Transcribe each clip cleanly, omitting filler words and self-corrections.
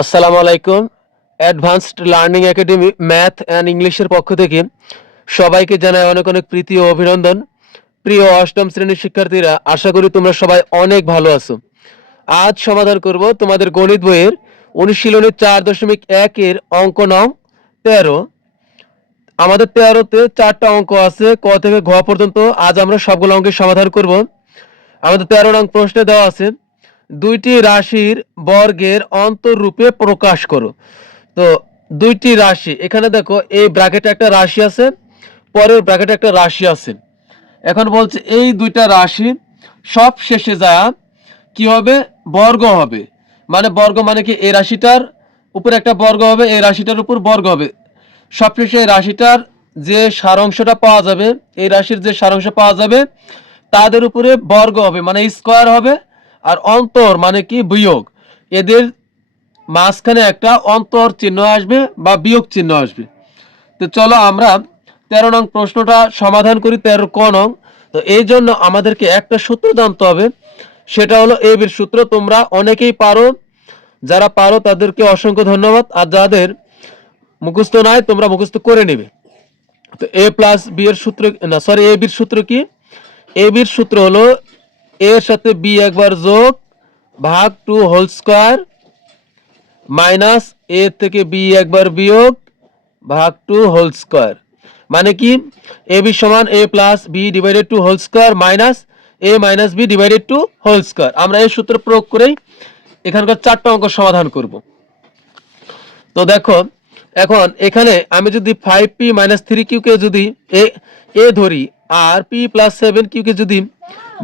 আসসালামু আলাইকুম। Advanced learning academy math and ইংলিশের পক্ষ থেকে সবাইকে জানাই অনেক অনেক প্রীতি ও অভিনন্দন। প্রিয় অষ্টম শ্রেণীর শিক্ষার্থীরা, আশা করি তোমরা সবাই অনেক ভালো আছো। আজ সমাধান করব তোমাদের গণিত বইয়ের অনুশীলনী 4.1 এর অঙ্ক নং 13। আমাদের 13তে 4টা অঙ্ক আছে, ক থেকে ঘ পর্যন্ত। আজ আমরা সবগুলো অঙ্কের সমাধান করব। আমাদের 13 নং প্রশ্নে দেওয়া আছে দুইটি রাশির বর্গের অন্তররূপে প্রকাশ করো। তো দুইটি রাশি, এখানে দেখো এই ব্র্যাকেটে একটা রাশি আছে, পরের ব্র্যাকেটে একটা রাশি আছে। এখন বলছে এই দুইটা রাশি সব শেষে যায় কি হবে? বর্গ হবে। মানে বর্গ মানে কি, এই রাশিটার উপর একটা বর্গ হবে, এই রাশিটার উপর বর্গ হবে। সবশেষে এই রাশিটার যে সারাংশটা পাওয়া যাবে, এই রাশির যে সারাংশ পাওয়া যাবে তাদের উপরে বর্গ হবে, মানে স্কোয়ার হবে। আর অন্তর মানে কি, বিয়োগ। এদের মাঝখানে একটা অন্তর চিহ্ন আসবে বা বিয়োগ চিহ্ন আসবে। তো চলো আমরা 13 নং প্রশ্নটা সমাধান করি। 13 ক নং। তো এই জন্য আমাদেরকে একটা সূত্র জানতে হবে, সেটা হলো এ বির সূত্র। তোমরা অনেকেই পারো, যারা পারো তাদেরকে অসংখ্য ধন্যবাদ। আর যাদের মুখস্থ নাই তোমরা মুখস্থ করে নেবে। তো এ প্লাস বি এর সূত্র, না সরি, এ বির সূত্র কি? এ বির সূত্র হলো এর সাথে বি একবার যোগ ভাগ 2 হোল স্কয়ার মাইনাস এ থেকে বি একবার বিয়োগ ভাগ 2 হোল স্কয়ার। মানে কি, এ বি সমান A plus B divided 2 whole square minus A minus B divided 2 whole square. আমরা এই সূত্র প্রয়োগ করেই এখানকার 4টা অঙ্ক সমাধান করব। তো দেখো, এখন এখানে আমি যদি 5p মাইনাস 3q কে যদি এ ধরি আর p প্লাস 7q কে যদি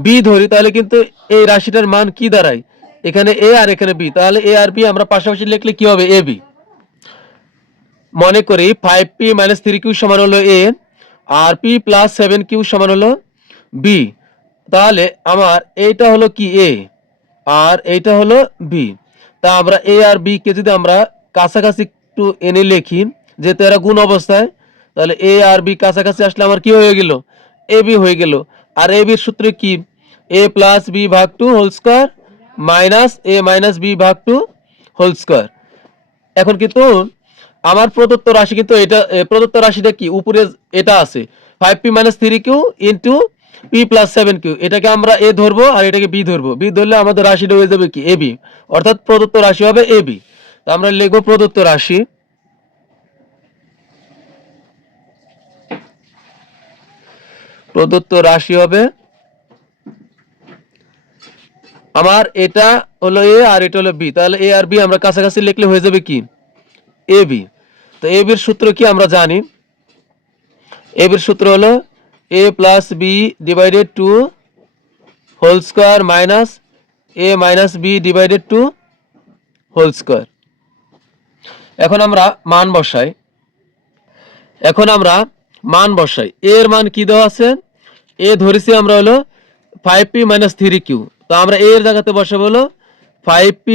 বি ধরি, তাহলে কিন্তু এই রাশিটার মান কি দাঁড়ায়? এখানে এ আর এখানে বি, তাহলে এ আর বি আমরা পাশাপাশি লিখলে কি হবে? A B. মনে করি 5p মাইনাস 3q সমান হলো এ আর p প্লাস 7q সমান হলো বি। তাহলে আমার এইটা হলো কি, এ, আর এইটা হলো বি। তা আমরা এ আর বি কে যদি আমরা কাছাকাছি একটু এনে লিখি, যেহেতু এরা গুণ অবস্থায়, তাহলে এ আর বি কাছাকাছি আসলে আমার কি হয়ে গেল? এ বি হয়ে গেল। আর এ বির সূত্র কি? এ প্লাস বি ভাগ 2 হোল স্কয়ার মাইনাস এ মাইনাস বি ভাগ 2 হোল স্কয়ার। এখন কিন্তু আমার প্রদত্ত রাশি কিন্তু এটা, প্রদত্ত রাশিটা কি উপরে এটা আছে 5p minus 3q into p plus 7q। এটাকে আমরা এ ধরবো আর এটাকে বি ধরবো। বি ধরলে আমাদের রাশিটা হয়ে যাবে কি? A B. অর্থাৎ প্রদত্ত রাশি হবে এ বি। তো আমরা লিখবো প্রদত্ত রাশি, প্রদত্ত রাশি হবে আমার, এটা হলো এ আর এটা হলো বি। তাহলে এ আর বি আমরা কাছাকাছি লিখলে হয়ে যাবে কি? A B. তো এ বির সূত্র কি আমরা জানি? এ বির সূত্র হলো A plus B divided 2 whole square minus A minus B divided 2 whole square. এখন আমরা মান বসাই। এর মান কি দেওয়া আছে? এ ধরেছি আমরা হলো 5p মাইনাস 3q। তো আমরা এর জায়গাতে বসাবো হলো 5p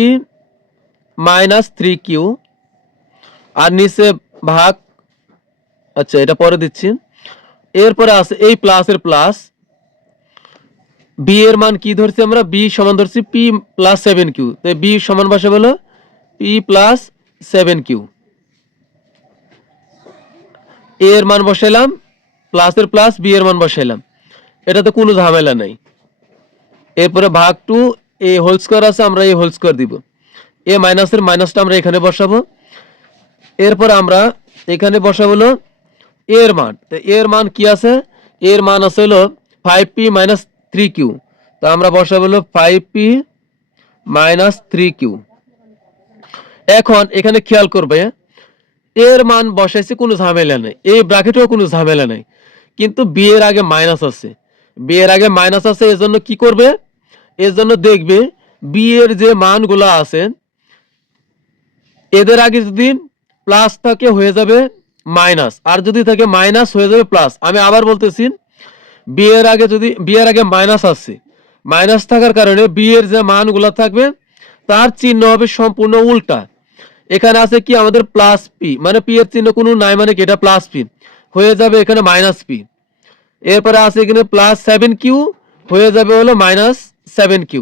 মাইনাস 3q, আর নিচে ভাগ, আচ্ছা এটা পরে দিচ্ছি। এরপরে আছে এই প্লাসের প্লাস, বি এর মান কি ধরছি আমরা? বি সমান ধরছি p প্লাস 7q। তো বি সমান বসাবো হলো p প্লাস 7q। এ এর মান বসাইলাম, প্লাসের প্লাস, বি এর মান বসাইলাম, এটাতে কোনো ঝামেলা নাই। এরপরে ভাগ 2 এ হোল স্কয়ার আছে, আমরা এই হোল স্কয়ার দিব। এ মাইনাসের মাইনাসটা আমরা এখানে বসাবো। এরপর আমরা এখানে বসাবো হলো এর মান। তো এর মান কি আছে? এর মান আছে হলো 5p মাইনাস 3q। তো আমরা বসাবো হলো 5p মাইনাস 3q। এখন এখানে খেয়াল করবে, এর মান বসাইছে, কোনো ঝামেলা নেই, এই ব্র্যাকেটেও কোনো ঝামেলা নেই, কিন্তু বি এর আগে মাইনাস আছে। বি এর আগে মাইনাস আছে, এজন্য কি করবে? এজন্য দেখবে বি এর যে মানগুলো আছে এদের আগে যদি প্লাস থাকে হয়ে যাবে মাইনাস, আর যদি থাকে মাইনাস হয়ে যাবে প্লাস। আমি আবার বলতেছি, বি এর আগে যদি বি এর আগে মাইনাস আছে, মাইনাস থাকার কারণে বি এর যে মানগুলো থাকবে তার চিহ্ন হবে সম্পূর্ণ উল্টা। এখানে আছে কি আমাদের প্লাস পি, মানে পি এর চিহ্ন কোনো নাই, মানে কি এটা প্লাস পি হয়ে যাবে এখানে মাইনাস পি। এরপরে আছে এখানে প্লাস 7q হয়ে যাবে হলো মাইনাস 7q।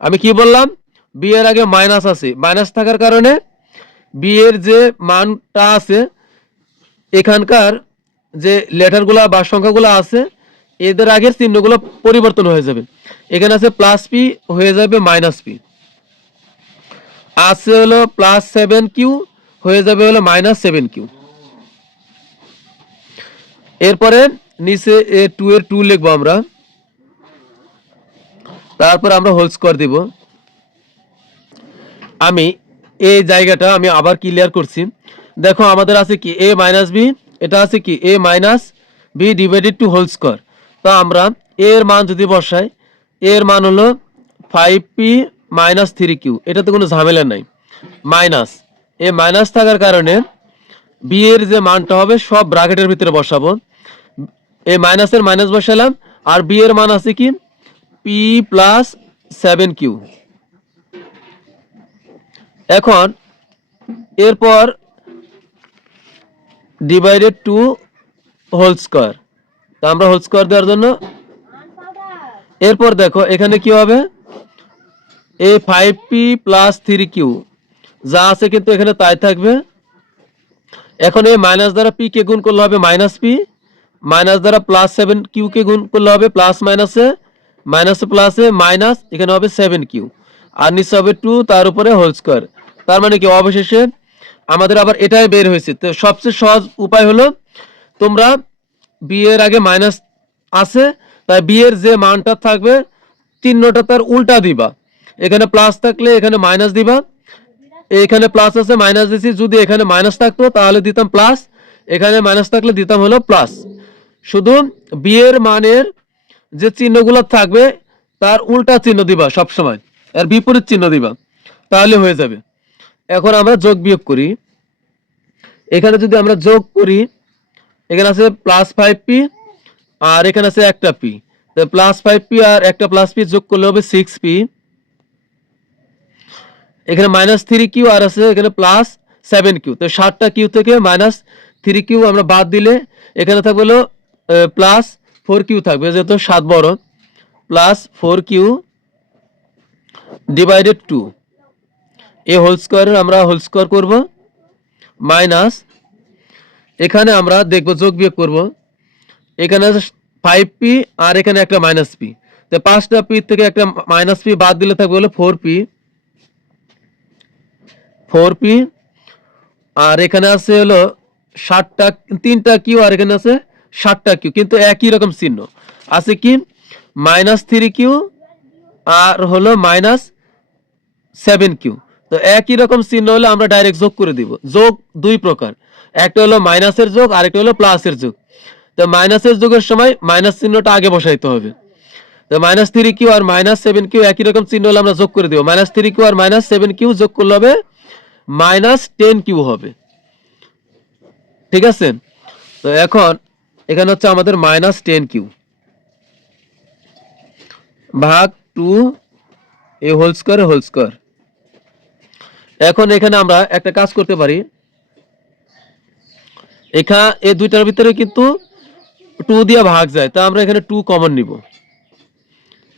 আমি কি বললাম? বি এর আগে মাইনাস আছে, মাইনাস থাকার কারণে বি এর যে মানটা আছে এখানকার যে লেটারগুলা বা সংখ্যাগুলো আছে এদের আগের চিহ্নগুলো পরিবর্তন হয়ে যাবে। এখানে আছে প্লাস পি হয়ে যাবে মাইনাস পি, আছে হলো প্লাস 7q হয়ে যাবে হলো মাইনাস 7q। এরপরে নিচে এ 2 এর 2 লিখবো আমরা, তারপর আমরা হোল স্কোয়ার দিব। আমি এই জায়গাটা আমি আবার ক্লিয়ার করছি। দেখো আমাদের আছে কি a মাইনাস বি, এটা আছে কি a minus B divided two whole square. তো আমরা a এর মান যদি বসাই, a এর মান হলো 5p মাইনাস 3q, এটাতে কোনো ঝামেলা নাই। মাইনাস এ মাইনাস থাকার কারণে b এর যে মানটা হবে সব ব্র্যাকেটের ভিতরে বসাবো। এই মাইনাসের মাইনাস বসালাম, আর b এর মান আছে কি p প্লাস 7q। এখন এরপর ডিভাইডেড টু হোল স্কোয়ার, তো আমরা হোল স্কোয়ার দেওয়ার জন্য এরপর দেখো এখানে কি হবে, এ 5p প্লাস 3q যা আছে কিন্তু এখানে তাই থাকবে। এখন এই মাইনাস দ্বারা p কে গুণ করলে হবে মাইনাস p, মাইনাস দ্বারা প্লাস 7q কে গুণ করলে হবে প্লাস মাইনাসে মাইনাসে প্লাসে মাইনাস, এখানে হবে 7q, আর নিচে হবে 2 তার উপরে হোল স্কোয়ার। তার মানে কি অবশেষে আমাদের আবার এটাই বের হয়েছে। তো সবচেয়ে সহজ উপায় হলো তোমরা বি এর আগে মাইনাস আছে তাই বি এর যে মানটা থাকবে চিহ্নটা তার উল্টা দিবা। এখানে প্লাস থাকলে এখানে মাইনাস দিবা, এখানে প্লাস আছে মাইনাস দিছি, যদি এখানে মাইনাস থাকতো তাহলে দিতাম প্লাস, এখানে মাইনাস থাকলে দিতাম হলো প্লাস। শুধু বি এর মানের যে চিহ্নগুলো থাকবে তার উল্টা চিহ্ন দিবা সব সময়, এর বিপরীত চিহ্ন দিবা, তাহলে হয়ে যাবে। এখন আমরা যোগ বিয়োগ করি। এখানে যদি আমরা যোগ করি, এখানে আছে প্লাস 5p আর এখানে আছে একটা p, তো প্লাস 5p আর একটা প্লাস p যোগ করলে হবে 6p। এখানে মাইনাস 3q আর আছে এখানে প্লাস 7q, তো 7টা q থেকে মাইনাস 3q আমরা বাদ দিলে এখানে থাকবে হলো প্লাস 4q থাকবে, যেহেতু 7 বড়, প্লাস 4q ডিভাইডেড 2, এই হোল স্কোয়ারের আমরা হোল স্কোয়ার করব, মাইনাস এখানে আমরা দেখব যোগ বিয়োগ করব। এখানে আছে 5p আর এখানে একটা মাইনাস p, তো 5টা p থেকে একটা মাইনাস p বাদ দিলে থাকবে হলো 4p, আর এখানে আছে হলো 7টা 3টা q আর এখানে আছে 7টা q, কিন্তু একই রকম চিহ্ন আছে কি মাইনাস 3q আর হলো মাইনাস 7q। তো একই রকম চিহ্ন হলে আমরা ডাইরেক্ট যোগ করে দিব। যোগ দুই প্রকার, একটা হলো মাইনাসের যোগ আর একটা হলো প্লাসের যোগ। তো মাইনাসের যোগের সময় মাইনাস চিহ্নটা আগে বসাইতে হবে। তো মাইনাস 3q আর মাইনাস 7q একই রকম চিহ্ন হলে আমরা যোগ করে দিব। মাইনাস 3q আর মাইনাস 7q যোগ করলে হবে মাইনাস 10q হবে, ঠিক আছে। তো এখন এখানে হচ্ছে আমাদের মাইনাস 10q ভাগ 2 এ হোল স্কোয়ার। এখন এখানে আমরা একটা কাজ করতে পারি, এখানে এই দুইটার ভিতরে কিন্তু 2 দিয়ে ভাগ যায়, তা আমরা এখানে 2 কমন নিব।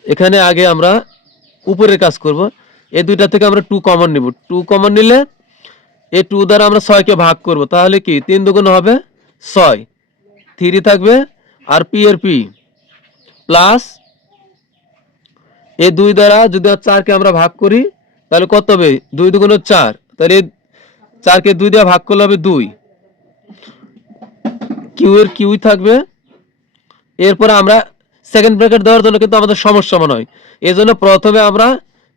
এখানে আগে আমরা উপরের কাজ করব, এই দুইটা থেকে আমরা 2 কমন নিব। 2 কমন নিলে এই 2 দ্বারা আমরা 6 কে ভাগ করব, তাহলে কি 3 দুগুণ হবে 6, 3 থাকবে আর p এর p প্লাস এই 2 দ্বারা যদি 4 কে আমরা ভাগ করি তাহলে কত হবে 2 দুগুণ 4, তাহলে 4 কে 2 দিয়ে ভাগ করলে হবে 2, q এর q থাকবে। এরপর আমরা সেকেন্ড ব্র্যাকেট দেওয়ার জন্য কিন্তু আমাদের সমস্যা মনে হয়, এজন্য প্রথমে আমরা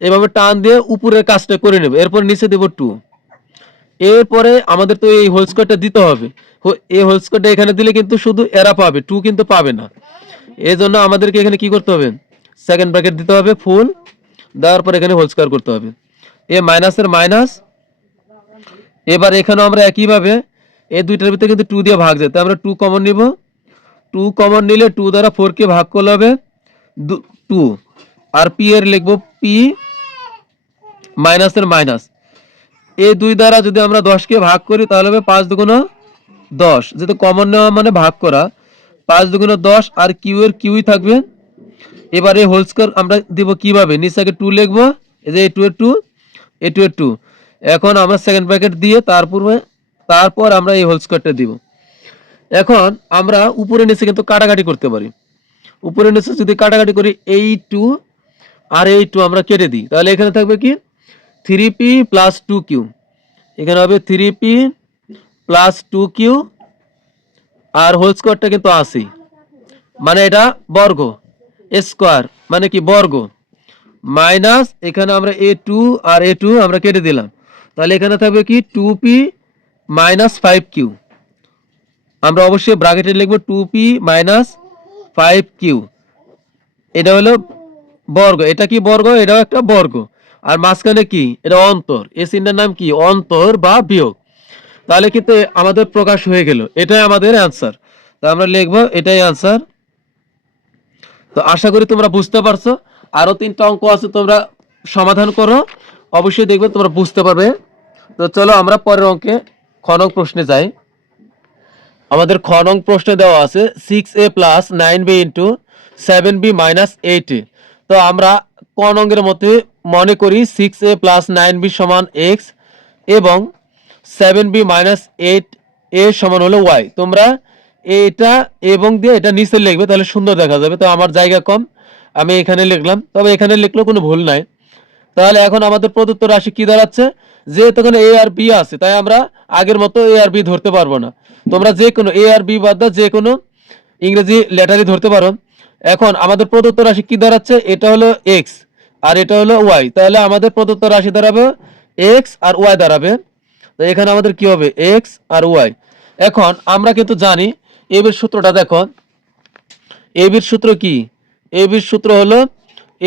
এভাবে টান দিয়ে উপরের কাজটা করে নেব, এরপর নিচে দেব 2। এরপরে আমাদের তো এই হোল স্কোয়ারটা দিতে হবে, এই হোল স্কোয়ারটা এখানে দিলে কিন্তু শুধু এরা পাবে, 2 কিন্তু পাবে না। এজন্য আমাদেরকে এখানে কি করতে হবে, সেকেন্ড ব্র্যাকেট দিতে হবে ফুল, দেওয়ার পর এখানে হোল স্কোয়ার করতে হবে। এ মাইনাসের মাইনাস, এবার এখানে আমরা একইভাবে এই দুইটার ভিতরে কিন্তু 2 দিয়ে ভাগ যায়, তাই আমরা 2 কমন নিব। 2 কমন নিলে 2 দ্বারা 4 কে ভাগ করলে হবে 2, আর p এর লিখব p মাইনাসের মাইনাস, এই 2 দ্বারা যদি আমরা 10 কে ভাগ করি তাহলে হবে 5 দুগুণ 10, যেহেতু কমন নেওয়া মানে ভাগ করা, 5 দুগুণ 10 আর q এর qই থাকবে। এবারে হোল স্কয়ার আমরা দিব কিভাবে, নিচে আগে 2 লিখব, এই যে 2 এর 2 এই 2 এর 2, এখন আমরা সেকেন্ড ব্র্যাকেট দিয়ে তারপর আমরা এই হোল স্কোয়ারটা দিব। এখন আমরা উপরে নিচে কিন্তু কাটাকাটি করতে পারি। উপরে নিচে যদি কাটাকাটি করি এই 2 আর এই 2 আমরা কেটে দিই, তাহলে এখানে থাকবে কি 3p প্লাস 2q, এখানে হবে 3p প্লাস 2q আর হোল স্কোয়ারটা কিন্তু আছে, মানে এটা বর্গ, স্কোয়ার মানে কি বর্গ, মাইনাস এখানে আমরা a2 আর a2 আমরা কেটে দিলাম, তাহলে এখানে থাকবে কি 2p মাইনাস 5q। আমরা অবশ্যই ব্র্যাকেটে লিখবো 2p মাইনাস 5q। এটা হলো বর্গ, এটা কি বর্গ, এটাও একটা বর্গ, আর মাঝখানে কি এটা অন্তর, এই চিহ্নের নাম কি অন্তর বা বিয়োগ। তাহলে কিন্তু আমাদের প্রকাশ হয়ে গেল, এটাই আমাদের অ্যান্সার। তা আমরা লিখবো এটাই অ্যান্সার। তো আশা করি তোমরা বুঝতে পারছো। আরো 3টা অঙ্ক আছে, তোমরা সমাধান করো, অবশ্যই দেখবে তোমরা বুঝতে পারবে। তো চলো আমরা পরের অঙ্কে খ নং প্রশ্নে যাই। আমাদের খ নং প্রশ্নে দেওয়া আছে 6a plus 9b into 7b minus 8a। তো আমরা ক নঙ্গের মধ্যে মনে করি 6a প্লাস 9b সমান x এবং 7b মাইনাস 8a সমান হলো y। তোমরা এটা এবং দিয়ে এটা নিচে লিখবে, তাহলে সুন্দর দেখা যাবে। তো আমার জায়গা কম, আমি এখানে লিখলাম, তবে এখানে লিখলেও কোনো ভুল নাই। তাহলে এখন আমাদের প্রদত্ত রাশি কি দাঁড়াচ্ছে, যেহেতু এখানে এ আর বি আছে তাই আমরা আগের মতো এ আর বি ধরতে পারবো না। তোমরা যে কোনো এ আর বি বাদ দাও যে কোনো ইংরেজি লেটারই ধরতে পারো। এখন আমাদের প্রদত্ত রাশি কি দাঁড়াচ্ছে, এটা হলো এক্স আর এটা হলো ওয়াই, তাহলে আমাদের প্রদত্ত রাশি দাঁড়াবে এক্স আর ওয়াই দাঁড়াবে। তো এখানে আমাদের কি হবে এক্স আর ওয়াই। এখন আমরা কিন্তু জানি এবির সূত্রটা, দেখো এবির সূত্র কি, এবির সূত্র হলো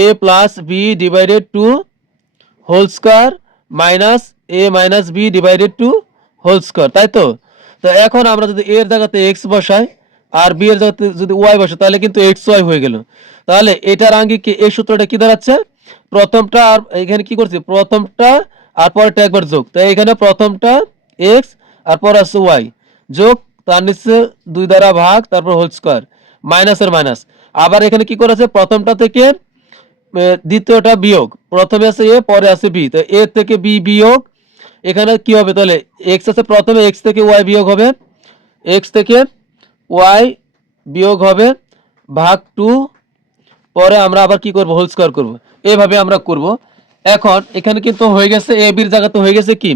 A plus B divided two whole square minus A minus B divided two whole square, তাই তো। তো এখন আমরা যদি এর জায়গাতে এক্স বসাই আর বি এর জায়গাতে যদি ওয়াই বসাই, তাহলে কিন্তু এক্স ওয়াই হয়ে গেল। তাহলে এটার আঙ্গিকে এই সূত্রটা কি দাঁড়াচ্ছে, প্রথমটা আর এখানে কি করছি প্রথমটা আর পরেরটা একবার যোগ, তাই এখানে প্রথমটা এক্স আর পর আছে ওয়াই যোগ, তার নিচে 2 দ্বারা ভাগ, তারপর হোল স্কোয়ার মাইনাসের মাইনাস। আবার এখানে কি করেছে প্রথমটা থেকে দ্বিতীয়টা বিয়োগ, প্রথমে আছে এ পরে আছে বি, তো এ থেকে বি বিয়োগ, এখানে কি হবে তাহলে এক্স আছে প্রথমে, এক্স থেকে ওয়াই বিয়োগ হবে, এক্স থেকে ওয়াই বিয়োগ হবে ভাগ 2, পরে আমরা আবার কি করব হোল স্কোয়ার করব, এইভাবে আমরা করব। এখন এখানে কিন্তু হয়ে গেছে এ বির জায়গাতে হয়ে গেছে কি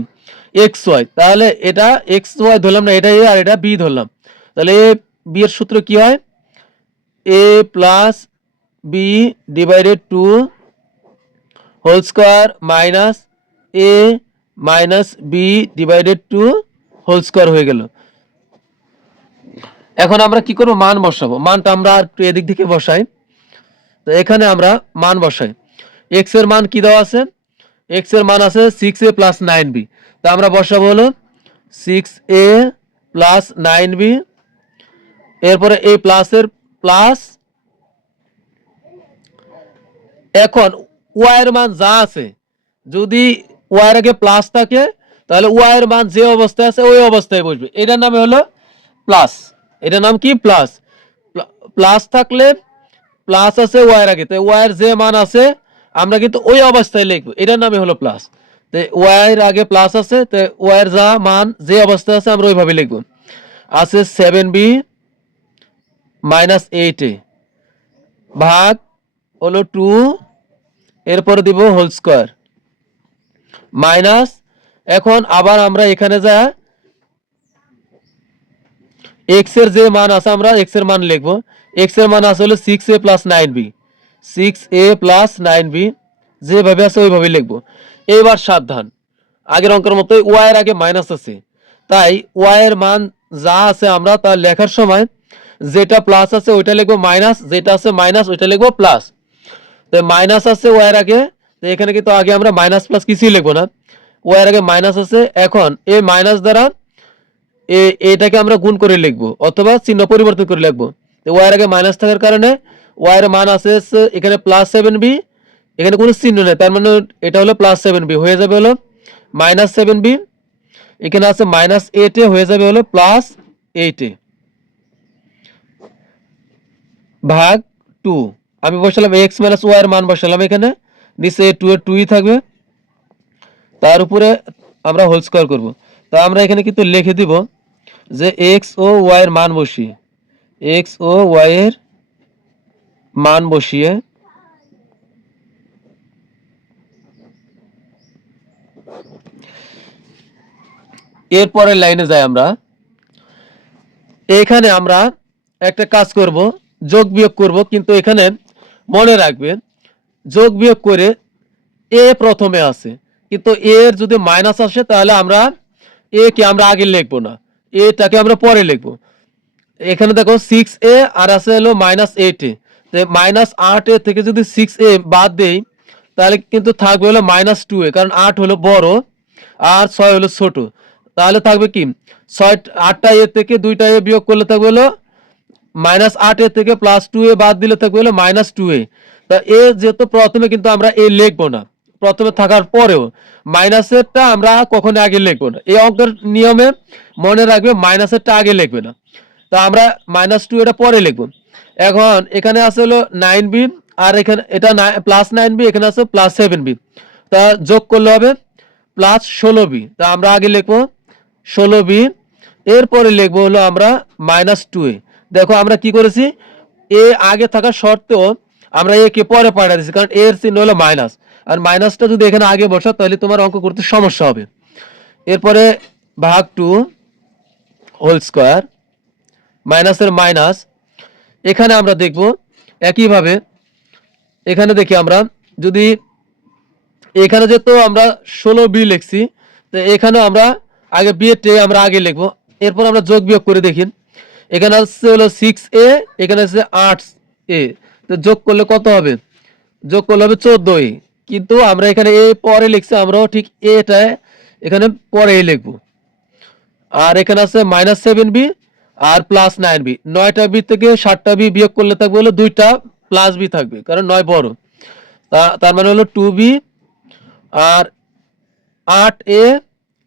এক্স ওয়াই, তাহলে এটা এক্স ওয়াই ধরলাম না, এটা এ আর এটা বি ধরলাম, তাহলে এ বি এর সূত্র কি হয় A plus B divided two whole square minus A minus B divided two whole square হয়ে গেল। এখন আমরা কি করব মান বসাবো, মানটা আমরা একটু এদিক থেকে বসাই। তো এখানে আমরা মান বসাই, এক্স এর মান কি দেওয়া আছে, এক্স এর মান আছে 6a প্লাস 9b, তো আমরা বসাবো হলো 6a প্লাস 9b, এরপরে এই প্লাসের প্লাস, এখন ওয়াই এর মান যা আছে, যদি ওয়াই এর আগে প্লাস থাকে তাহলে ওয়াই এর মান যে অবস্থায় আছে ওই অবস্থায় বসবে, এটার নামে হলো প্লাস, এটার নাম কি প্লাস। প্লাস থাকলে প্লাস আছে ওয়াই এর আগে, তো ওয়াই এর যে মান আছে আমরা কিন্তু ওই অবস্থায় লিখবো, এটার নামে হলো প্লাস। তো ওয়াই এর আগে প্লাস আছে, তো ওয়াই এর যা মান যে অবস্থায় আছে আমরা ওইভাবে লিখবো, আছে 7b মাইনাস 8a ভাগ হলো 2, এরপরে দিব হোল স্কোয়ার মাইনাস, এখন আবার আমরা এখানে যা এক্স এর যে মান আছে আমরা এক্স এর মান লিখবো, এক্স এর মান আছে হলো 6a plus 9b, 6a plus 9b যেভাবে আছে ওইভাবে লিখবো। এইবার সাবধান, আগের অঙ্কের মতোই ওয়াই এর আগে মাইনাস আছে, তাই ওয়াই এর মান যা আছে আমরা তা লেখার সময় যেটা প্লাস আছে ওইটা লিখবো মাইনাস, যেটা আছে মাইনাস ওইটা লিখবো প্লাস। তো মাইনাস আছে ওয়াই এর আগে, তো এখানে কিন্তু আগে আমরা মাইনাস প্লাস কিছুই লিখবো না, ওয়াই এর আগে মাইনাস আছে, এখন এই মাইনাস দ্বারা এটাকে আমরা গুণ করে লিখবো অথবা চিহ্ন পরিবর্তন করে লিখবো। ওয়াই এর আগে মাইনাস থাকার কারণে ওয়াই এর মান আছে এখানে প্লাস 7b, এখানে কোনো চিহ্ন নেই, তার মানে এটা হলো প্লাস 7b হয়ে যাবে হলো মাইনাস 7b, এখানে আছে মাইনাস 8a হয়ে যাবে হলো প্লাস 8a ভাগ 2। আমি বসালাম এক্স মাইনাস ওয়াই এর মান বসালাম, এখানে নিচে 2 এর 2ই থাকবে, তার উপরে আমরা হোল স্কয়ার করব। তা আমরা এখানে কিন্তু লিখে দিব যে এক্স ও ওয়াই এর মান বসিয়ে, এক্স ও ওয়াই এর মান বসিয়ে এরপরের লাইনে যাই আমরা। এখানে আমরা একটা কাজ করব, যোগ বিয়োগ করব, কিন্তু এখানে মনে রাখবেন যোগ বিয়োগ করে এ প্রথমে আছে, কিন্তু এর যদি মাইনাস আসে তাহলে আমরা এ কে আমরা আগে লিখবো না, এটাকে আমরা পরে লিখবো। এখানে দেখো 6a আর আছে হলো -8a, তো -8a থেকে যদি 6a বাদ দেই তাহলে কিন্তু থাকবে হলো -2a, কারণ 8 হলো বড় আর 6 হলো ছোট। তাহলে থাকবে কি 8টা এ থেকে 2টা এ বিয়োগ করলে থাকবে হলো -8a থেকে +2a বাদ দিলে থাকবে হলো -2a। তা এ যেহেতু প্রথমে কিন্তু আমরা এ লিখবো না, প্রথমে থাকার পরেও মাইনাসেরটা আমরা কখনো আগে লিখবো না। এই অঙ্কের নিয়মে মনে রাখবে মাইনাসেরটা আগে লিখবে না, তা আমরা -2 এটা পরে লিখবো। এখন এখানে আছে হলো 9b আর এখানে এটা +9b, এখানে আছে +7b, তা যোগ করলে হবে +16b। তা আমরা আগে লিখবো 16b, এরপরে লিখবো হলো আমরা -2a। দেখো আমরা কি করেছি, এ আগে থাকা সত্ত্বেও আমরা এ কে পরে পাঠিয়ে দিয়েছি, কারণ এর চিহ্ন হলো মাইনাস, আর মাইনাসটা যদি এখানে আগে বসা তাহলে তোমার অঙ্ক করতে সমস্যা হবে। এরপরে ভাগ 2 হোল স্কয়ার, মাইনাসের মাইনাস। এখানে আমরা দেখব একইভাবে, এখানে দেখি আমরা যদি এখানে যেহেতু আমরা 16b লিখছি, তো এখানে আমরা আগে বি এর টে আমরা আগে লিখবো, এরপর আমরা যোগ বিয়োগ করে দেখি। এখানে আছে হলো 6a, এখানে আছে 8a, তো যোগ করলে কত হবে, যোগ করলে হবে 14a, কিন্তু আমরা এখানে এ পরে লিখছি, আমরাও ঠিক এটা এখানে পরে লিখবো। আর এখানে আছে -7b আর +9b, 9টা বি থেকে 7টা বি বিয়োগ করলে থাকবে হলো 2টা প্লাস বি থাকবে, কারণ 9 বড়। তার মানে হলো 2b আর 8a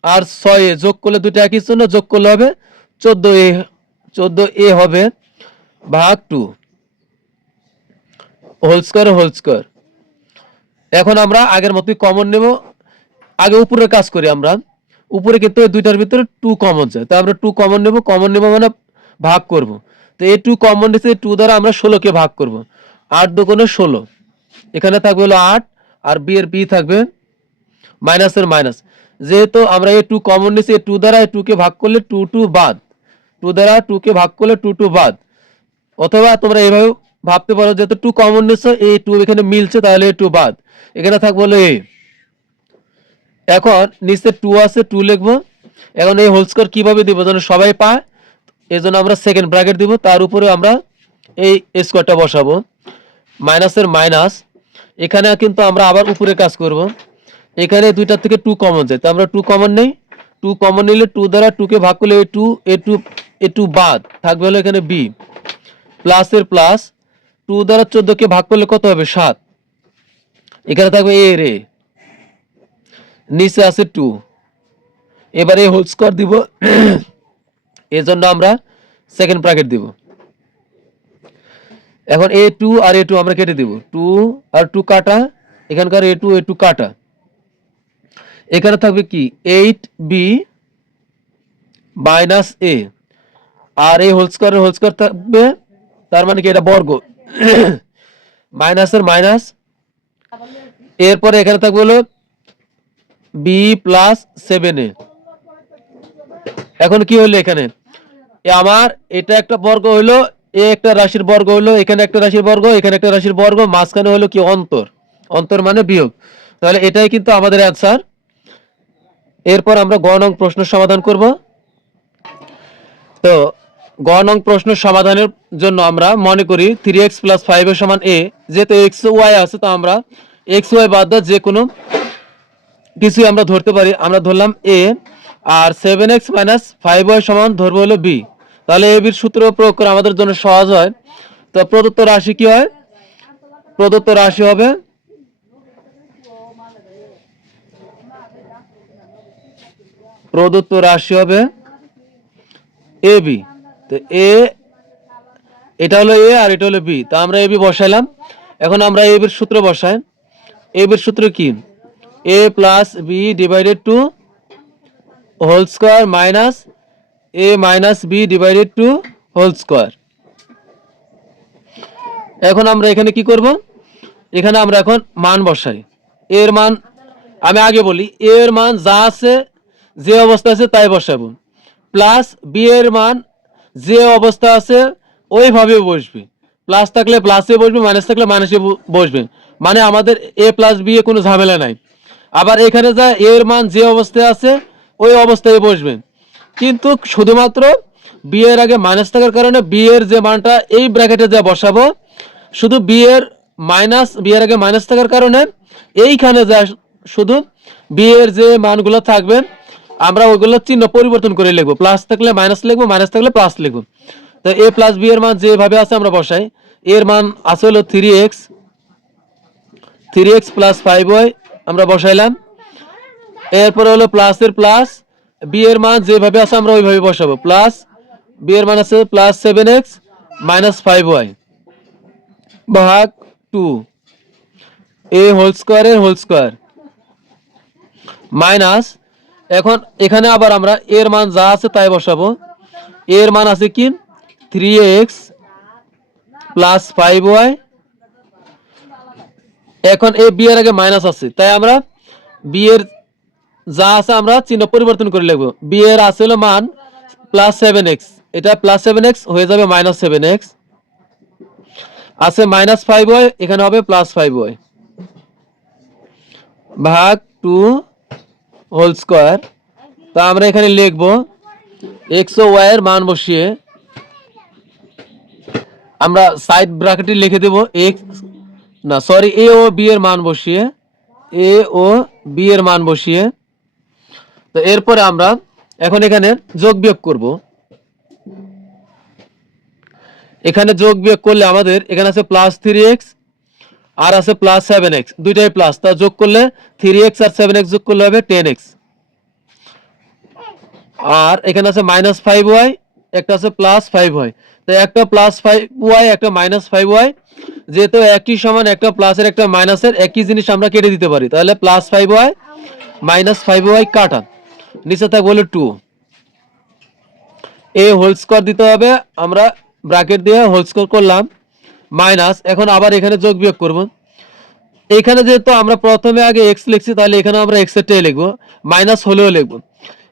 আর 6a যোগ করলে দুইটা একই চিহ্ন, যোগ করলে হবে 14a, 14a হবে ভাগ 2 হোল স্কয়ার। এখন আমরা আগের মতোই কমন নেব, আগে উপরের কাজ করি আমরা। উপরে কিন্তু দুইটার ভিতরে 2 কমন যায়, তো আমরা 2 কমন নেব মানে ভাগ করব। তো এই 2 কমন নিতে 2 দ্বারা আমরা 16 কে ভাগ করব, 8 দুগুণে 16, এখানে থাকবে হলো 8 আর বি এর বি থাকবে মাইনাসের মাইনাস। যেহেতু আমরা এই 2 কমন নিছি, এই 2 দ্বারা এই 2 কে ভাগ করলে 2 2 বাদ, 2 দ্বারা 2 কে ভাগ করলে 2 2 বাদ। অথবা তোমরা এইভাবে ভাবতে পারো, যেহেতু 2 কমন নিছো, এই 2 এখানে মিলছে, তাহলে এই 2 বাদ, এখানে থাকবে হলো a। এখন নিচে 2 আছে, 2 লিখবো। এখন এই হোল স্কয়ার কিভাবে দিব যেন সবাই পায়, এজন্য আমরা সেকেন্ড ব্র্যাকেট দিব, তার উপরে আমরা এই স্কয়ারটা বসাবো, মাইনাসের মাইনাস। এখানে কিন্তু আমরা আবার উপরে কাজ করব, এখানে দুইটা থেকে 2 কমন যায়, তো আমরা 2 কমন নেই, 2 কমন নিলে 2 দ্বারা 2 কে ভাগ করলে a2 বাদ, থাকবে হলো এখানে b প্লাসের প্লাস, 2 দ্বারা 14 কে ভাগ করলে কত হবে 7, এখানে থাকবে a রে, নিচে আছে 2। এবারে হোল স্কয়ার দিব, এজন্য আমরা সেকেন্ড ব্র্যাকেট দিব। এখন a2 আর a2 আমরা কেটে দিব, 2 আর 2 কাটা, এখানকার a2 কাটা, এখানে থাকবে কি 8b মাইনাস a, আর এই হোল স্কয়ার থাকবে, তার মানে কি এটা বর্গ, মাইনাসের মাইনাস। এরপরে এখানে থাকবে হলো b প্লাস 7a। এখন কি হলো, এখানে আমার এটা একটা বর্গ হলো, এ একটা রাশির বর্গ হলো, এখানে একটা রাশির বর্গ, এখানে একটা রাশির বর্গ, মাঝখানে হলো কি অন্তর, অন্তর মানে বিয়োগ, তাহলে এটাই কিন্তু আমাদের অ্যান্সার। এরপর আমরা গ নং প্রশ্ন সমাধান করব। তো গ নং প্রশ্ন সমাধানের জন্য আমরা মনে করি 3x + 5 এর সমান a, যেহেতু x y আছে, তো আমরা x y বাদ দিয়ে যে কোনো কিছুই আমরা ধরতে পারি, আমরা ধরলাম a, আর 7x - 5y সমান ধরবো হলো b। তাহলে a b এর সূত্র প্রয়োগ করে আমাদের জন্য সহজ হয়। তো প্রদত্ত রাশি কি হয়, প্রদত্ত রাশি হবে a b। তো a এটা হলো a আর এটা হলো b, তা আমরা a b বসাইলাম। এখন আমরা a b এর সূত্র বসাই। a b এর সূত্র কি, a + b / whole square minus A minus B divided two whole square. এখন আমরা এখানে কি করব, এখানে আমরা এখন মান বসাই। এর মান আমি আগে বলি, এর মান যা আছে যে অবস্থা আছে তাই বসাবো, প্লাস বি এর মান যে অবস্থা আছে ওইভাবে বসবে, প্লাস থাকলে প্লাসে বসবে, মাইনাস থাকলে মাইনাসে বসবে, মানে আমাদের এ প্লাস বি এ কোনো ঝামেলা নাই। আবার এখানে যা এর মান যে অবস্থায় আছে ওই অবস্থায় বসবে, কিন্তু শুধুমাত্র বি এর আগে মাইনাস থাকার কারণে বি এর যে মানটা এই ব্র্যাকেটে যা বসাবো, শুধু বি এর আগে মাইনাস থাকার কারণে এইখানে যা শুধু বি এর যে মানগুলো থাকবে আমরা ওইগুলো চিহ্ন পরিবর্তন করে লিখবো, প্লাস থাকলে মাইনাস লিখবো, মাইনাস থাকলে প্লাস লিখবো। তো এ প্লাস বি এর মান যেভাবে আছে আমরা বসাই। এর মান আছে হলো 3x প্লাস 5y আমরা বসাইলাম। এরপরে হলো প্লাস এর প্লাস, বি এর মান যেভাবে আছে আমরা ওইভাবে বসাবো, প্লাস বি এর মান আছে প্লাস 7x মাইনাস 5y ভাগ 2 এ হোল স্কোয়ারের হোল স্কোয়ার মাইনাস, এখন এখানে আবার আমরা এর মান যা আছে তাই বসাবো। এর মান আছে কি 3x প্লাস 5y, এখন এ বি এর আগে মাইনাস আছে তাই আমরা বি এর যা আছে আমরা চিহ্ন পরিবর্তন করে লিখবো। বি এর আছে হলো মান প্লাস 7x, এটা প্লাস 7x হয়ে যাবে মাইনাস 7x, আছে মাইনাস 5y এখানে হবে প্লাস 5y ভাগ 2 হোল স্কোয়ার। তা আমরা এখানে লিখবো x ও y এর মান বসিয়ে আমরা সাইড ব্র্যাকেটে লিখে দেব x না সরি এ ও বি এর মান বসিয়ে, এ ও বি এর মান বসিয়ে। তো এরপরে আমরা এখন এখানে যোগ বিয়োগ করব। এখানে যোগ বিয়োগ করলে আমাদের এখানে আছে প্লাস 3x আর আছে প্লাস 7x, দুইটাই প্লাস, তা যোগ করলে 3x আর 7x যোগ করলে হবে 10x। আর এখানে আছে মাইনাস 5y, একটা আছে প্লাস 5y, তো একটা প্লাস 5y একটা মাইনাস 5y, যেহেতু একই সমান একটা প্লাসের একটা মাইনাসের একই জিনিস আমরা কেটে দিতে পারি, তাহলে প্লাস 5y মাইনাস 5y কাটা, নিচে থাকবে হলো 2 এ হোল স্কোয়ার দিতে হবে, আমরা ব্র্যাকেট দিয়ে হোল স্কোয়ার করলাম মাইনাস। এখন আবার এখানে যোগ বিয়োগ করব। এখানে যেহেতু আমরা প্রথমে আগে x লিখছি তাহলে এখানে আমরা x এর টেই লিখবো, মাইনাস হলেও লিখবো।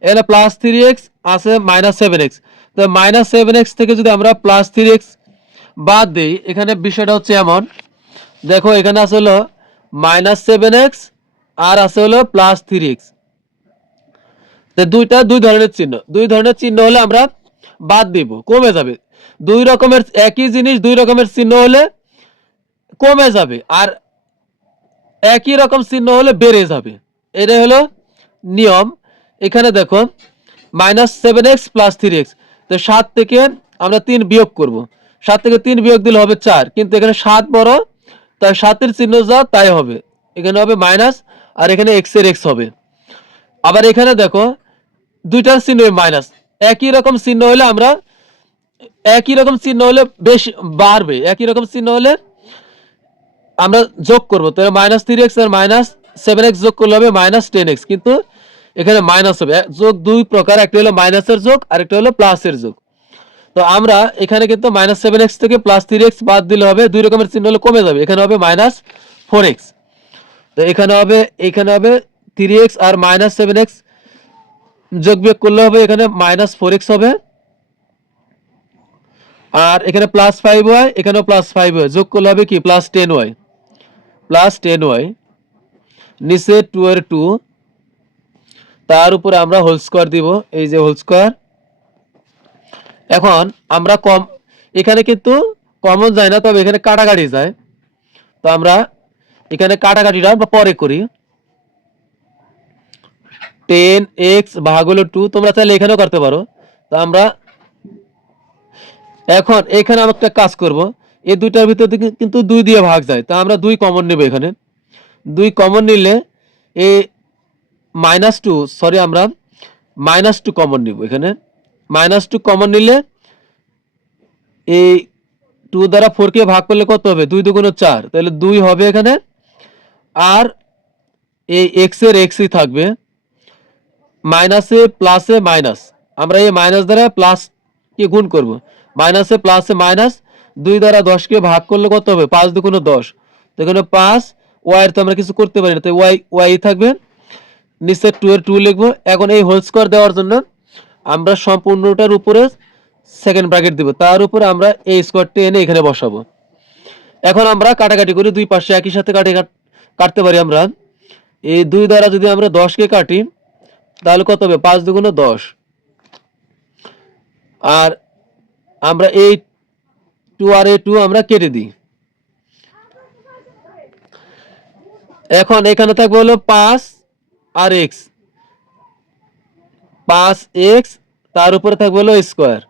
এখানে প্লাস 3x আছে মাইনাস 7x, তো মাইনাস 7x থেকে যদি আমরা প্লাস 3x বাদ দিই, এখানে বিষয়টা হচ্ছে এমন, দেখো এখানে আছে হলো মাইনাস 7x আর আছে হলো প্লাস 3x, তো দুইটা দুই ধরনের চিহ্ন হলে আমরা বাদ দিব, কমে যাবে। দুই রকমের একই জিনিস দুই রকমের চিহ্ন হলে কমে যাবে, আর একই রকম চিহ্ন হলে বেড়ে যাবে, এটাই হলো নিয়ম। এখানে দেখো মাইনাস 7x প্লাস 3x, তো 7 থেকে আমরা 3 বিয়োগ করব, 7 থেকে 3 বিয়োগ দিলে হবে 4, কিন্তু এখানে 7 বড় তাই 7 এর চিহ্ন যা তাই হবে, এখানে হবে মাইনাস আর এখানে x এর x হবে। আবার এখানে দেখো দুইটার চিহ্ন মাইনাস, একই রকম চিহ্ন হলে আমরা একই রকম চিহ্ন হলে বেশি বাড়বে, একই রকম চিহ্ন হলে আমরা যোগ করব, তো মাইনাস 3x আর মাইনাস 7x যোগ করলে হবে মাইনাস 10x, কিন্তু এখানে মাইনাস হবে। যোগ দুই প্রকার, একটা হলো মাইনাসের যোগ আর একটা হলো প্লাসের যোগ। তো আমরা এখানে কিন্তু মাইনাস 7x থেকে প্লাস 3x বাদ দিলে হবে, দুই রকমের চিহ্ন হলে কমে যাবে, এখানে হবে মাইনাস 4x, তো এখানে হবে 3x আর মাইনাস 7x যোগ বিয়োগ করলে হবে এখানে মাইনাস 4x হবে, আর এখানে প্লাস 5y এখানেও প্লাস 5y যোগ করলে হবে কি প্লাস 10y নিচে 2 এর 2, তার উপরে আমরা হোল স্কোয়ার দিব, এই যে হোল স্কোয়ার। এখন আমরা এখানে কিন্তু কমন যায় না, তবে এখানে কাটাকাটি যায়, তো আমরা এখানে কাটাকাটিটা পরে করি। 10x ভাগ হলো 2, তোমরা চাইলে এখানেও করতে পারো। তো আমরা এখন এখানে আমরা একটা কাজ করব, এই দুইটার ভিতর থেকে কিন্তু 2 দিয়ে ভাগ যায়, তা আমরা 2 কমন নেব, এখানে 2 কমন নিলে এই আমরা -2 কমন নিব, এখানে -2 কমন নিলে এই 2 দ্বারা 4 কে ভাগ করলে কত হবে, 2 2 4, তাহলে 2 হবে এখানে, আর এই x এর x ই থাকবে, মাইনাসে প্লাসে মাইনাস, আমরা এই মাইনাস দ্বারা প্লাস কে গুণ করব, মাইনাসে প্লাসে মাইনাস, 2 দ্বারা 10কে ভাগ করলে কত হবে, 5 দুগুণে 10, তো এখানে 5, ওয়াই এর তো আমরা কিছু করতে পারি না, তাই ওয়াই ওয়াই থাকবে, নিচে 2 এর 2 লিখবো। এখন এই হোল স্কোয়ার দেওয়ার জন্য আমরা সম্পূর্ণটার উপরে সেকেন্ড ব্র্যাকেট দিব, তার উপরে আমরা এই স্কোয়ারটা এনে এখানে বসাবো। এখন আমরা কাটাকাটি করি, দুই পাশে একই সাথে কাটতে পারি আমরা। এই 2 দ্বারা যদি আমরা 10কে কাটি তাহলে কত হবে, 5 দুগুণে 10, আর আমরা এই 2 আর এই 2 আমরা কেটে দিই। এখন এখানে থাকবে হলো 5 আর এক্স, 5x, তার উপরে থাকবে হলো স্কোয়ার,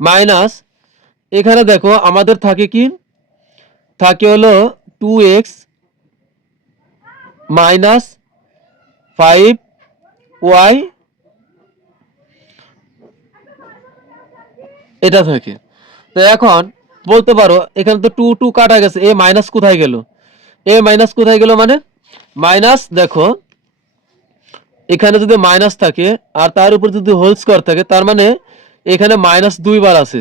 মাইনাস এখানে দেখো আমাদের থাকে কি, থাকে হলো 2x মাইনাস 5y, এটা থাকে। তো এখন বলতে পারো এখানে তো 2 2 কাটা গেছে, এ মাইনাস কোথায় গেল, এ মাইনাস কোথায় গেল, মানে মাইনাস, দেখো এখানে যদি মাইনাস থাকে আর তার উপর যদি হোল স্কোয়ার থাকে, তার মানে এখানে মাইনাস 2 বার আছে,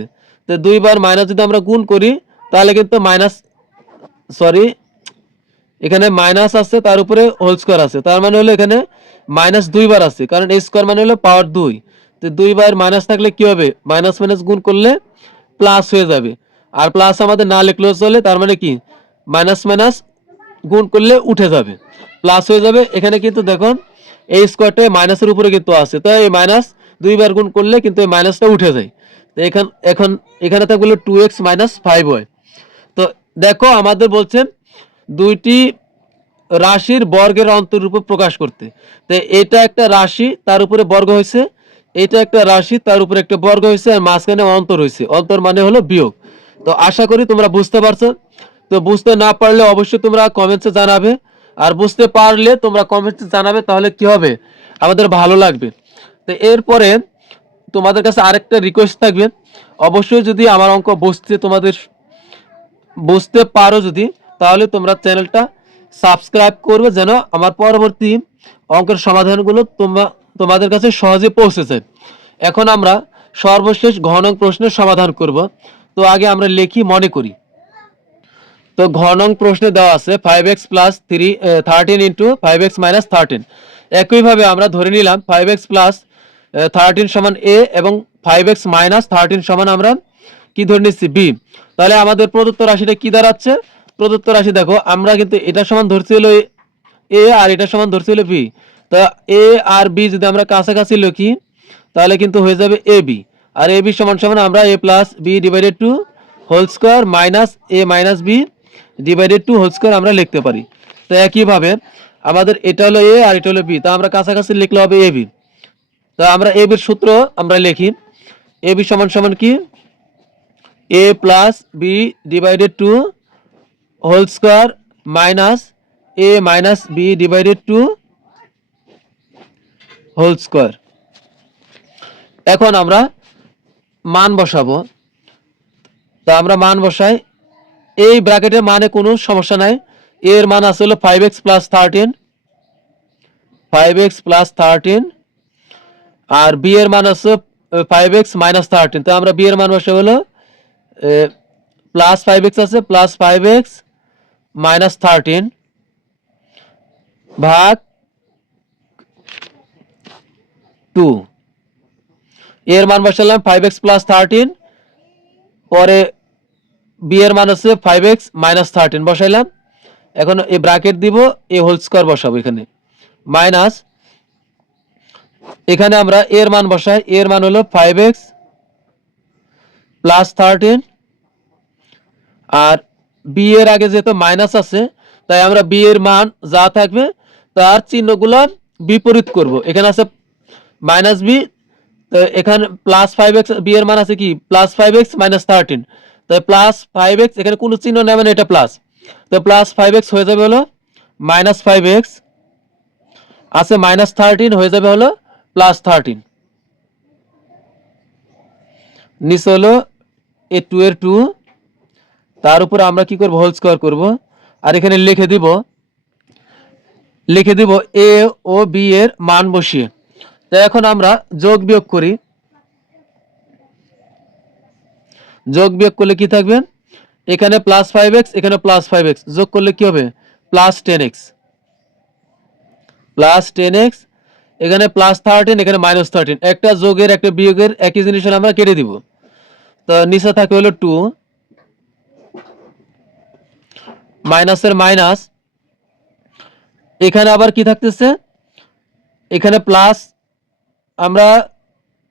তো 2 বার মাইনাস যদি আমরা গুণ করি তাহলে কিন্তু মাইনাস, সরি, এখানে মাইনাস আছে তার উপরে হোল স্কোয়ার আছে, তার মানে হলো এখানে মাইনাস 2 বার আছে, কারণ এই স্কোয়ার মানে হলো পাওয়ার 2, তো 2 বার মাইনাস থাকলে কি হবে, মাইনাস মাইনাস গুণ করলে প্লাস হয়ে যাবে, আর প্লাস আমাদের না লিখলেও চলে, তার মানে কি মাইনাস মাইনাস গুণ করলে উঠে যাবে, প্লাস হয়ে যাবে। এখানে কিন্তু দেখুন এই স্কোয়ারটা মাইনাসের উপরে কিন্তু আছে, তো এই মাইনাস 2 বার গুণ করলে কিন্তু এই মাইনাসটা উঠে যায়, তো এখন এখানে থাকবে 2x মাইনাস 5y। তো দেখো আমাদের বলছেন দুইটি রাশির বর্গের অন্তরূপ প্রকাশ করতে, তো এটা একটা রাশি তার উপরে বর্গ হয়েছে, এটা একটা রাশি তার উপরে একটা বর্গ হয়েছে, আর মাঝখানে অন্তর হয়েছে, অন্তর মানে হলো বিয়োগ। তো আশা করি তোমরা বুঝতে পারছো। তো বুঝতে না পারলে অবশ্যই তোমরা কমেন্টসে জানাবে, আর বুঝতে পারলে তোমরা কমেন্টসে জানাবে, তাহলে কি হবে, আমাদের ভালো লাগবে। তো এরপরে তোমাদের কাছে আরেকটা রিকোয়েস্ট থাকবে, অবশ্যই যদি আমার অঙ্ক বুঝতে পারো যদি, তাহলে তোমরা চ্যানেলটা সাবস্ক্রাইব করবে, যেন আমার পরবর্তী অঙ্কের সমাধানগুলো তোমাদের কাছে সহজে পৌঁছে যায়। এখন আমরা সর্বশেষ ঘ নং প্রশ্নের সমাধান করব। তো আগে আমরা লিখি, মনে করি। তো ঘ নং প্রশ্নে দেওয়া আছে 5x plus 13 into 5x minus 13। একইভাবে আমরা ধরে নিলাম 5x প্লাস 13 সমান a এবং 5x মাইনাস 13 সমান আমরা কি ধরে নিচ্ছি, b। তাহলে আমাদের প্রদত্ত রাশিটা কি দাঁড়াচ্ছে, প্রদত্ত রাশি দেখো আমরা কিন্তু এটা সমান ধরছি হলো a আর এটা সমান ধরছি হলো b। তো a আর b যদি আমরা কাছাকাছি লিখি তাহলে কিন্তু হয়ে যাবে ab, আর ab সমান সমান আমরা a plus b divided two whole square minus a minus b divided two whole square আমরা লিখতে পারি। তো একইভাবে আমাদের এটা হলো a আর এটা হলো b, তা আমরা কাছাকাছি লিখলে হবে ab। তো আমরা ab এর সূত্র আমরা লিখি, ab সমান সমান কি, a plus b divided two whole square minus a minus b divided two whole square. এখন আমরা মান বসাবো, তো আমরা মান বসাই, এই ব্র্যাকেটের মানে কোনো সমস্যা নাই, এর মান আছে হলো 5x প্লাস 13, 5x প্লাস 13, আর b এর মান আছে 5x মাইনাস 13। তো আমরা b এর মান বসে হলো প্লাস 5x আছে, প্লাস 5x মাইনাস 13 ভাগ 2, এর মান বসালাম 5x প্লাস 13, পরে b এর মান আছে 5x মাইনাস 13 বসাইলাম। এখন এই ব্র্যাকেট দিব, এই হোল স্কয়ার বসাবো এখানে, মাইনাস এখানে আমরা এর মান বসাই, এর মান হলো 5x প্লাস 13, আর b এর আগে যেহেতু মাইনাস আছে তাই আমরা b এর মান যা থাকবে তার চিহ্নগুলো বিপরীত করব। এখানে আছে মাইনাস b, তো এখানে প্লাস 5x, b এর মান আছে কি প্লাস 5x মাইনাস 13, তো প্লাস 5x এখানে কোনো চিহ্ন নেই মানে এটা প্লাস, তো প্লাস 5x হয়ে যাবে হলো মাইনাস 5x, আছে মাইনাস 13 হয়ে যাবে হলো প্লাস 13, নিচে হলো এই 2 এর 2, তার উপর আমরা কি করব, হোল স্কয়ার করব, আর এখানে লিখে দিব a ও b এর মান বসিয়ে। তো এখন আমরা যোগ বিয়োগ করি। যোগ বিয়োগ করলে কি থাকবে, এখানে +5x এখানে +5x, যোগ করলে কি হবে +10x, +10x, এখানে +13 এখানে -13, একটা যোগের একটা বিয়োগের একই জিনিস হলে আমরা কেটে দিব। তো নিচে থাকে হলো 2, মাইনাসের মাইনাস, এখানে আবার কি থাকতেছে, এখানে প্লাস, আমরা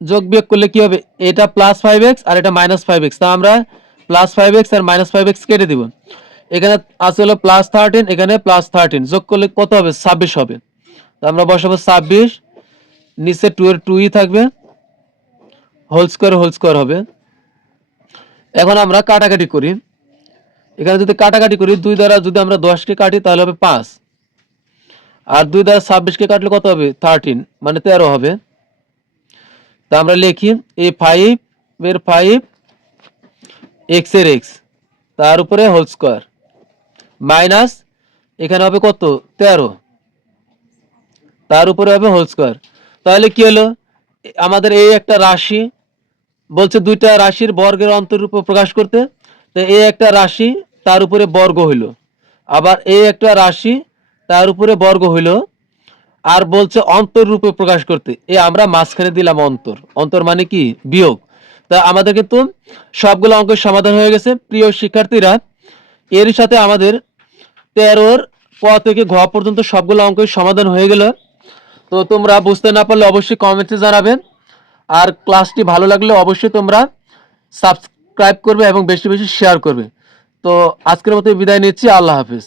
যোগ বিয়োগ করলে কি হবে, এটা +5x আর এটা -5x, তা আমরা +5x আর -5x কেটে দিব। এখানে আছে হলো +13 এখানে +13, যোগ করলে কত হবে 26 হবে। তো আমরা বসাবো 26, নিচে 2 এর 2ই থাকবে, হোল স্কয়ার হবে। এখন আমরা কাটাকাটি করি, এখানে যদি কাটাকাটি করি 2 দ্বারা যদি আমরা 10 কে কাটি তাহলে হবে 5, আর 2 দ্বারা 26 কে কাটলে কত হবে 13, মানে 13 হবে। তা আমরা লিখি এই 5 এর 5 x এর x, তার উপরে হোল স্কয়ার, মাইনাস এখানে হবে কত 13, তার উপরে হবে হোল স্কয়ার। তাহলে কি হলো, আমাদের এই একটা রাশি বলছে দুইটা রাশির বর্গের অন্তরূপ প্রকাশ করতে, তো এই একটা রাশি তার উপরে বর্গ হইল, আবার এই একটা রাশি তার উপরে বর্গ হইল, আর বলছে অন্তর রূপে প্রকাশ করতে, আমরা মাঝখানে দিলাম অন্তর, অন্তর মানে কি বিয়োগ। তা আমাদের কিন্তু সবগুলো অঙ্কের সমাধান হয়ে গেছে প্রিয় শিক্ষার্থীরা। এর সাথে আমাদের 13 ক থেকে ঘ পর্যন্ত সবগুলো অঙ্কের সমাধান হয়ে গেল। তো তোমরা বুঝতে না পারলে অবশ্যই কমেন্টে জানাবেন, আর ক্লাসটি ভালো লাগলে অবশ্যই তোমরা সাবস্ক্রাইব করবে এবং বেশি বেশি শেয়ার করবে। তো আজকের মতো বিদায় নিচ্ছি, আল্লাহ হাফেজ।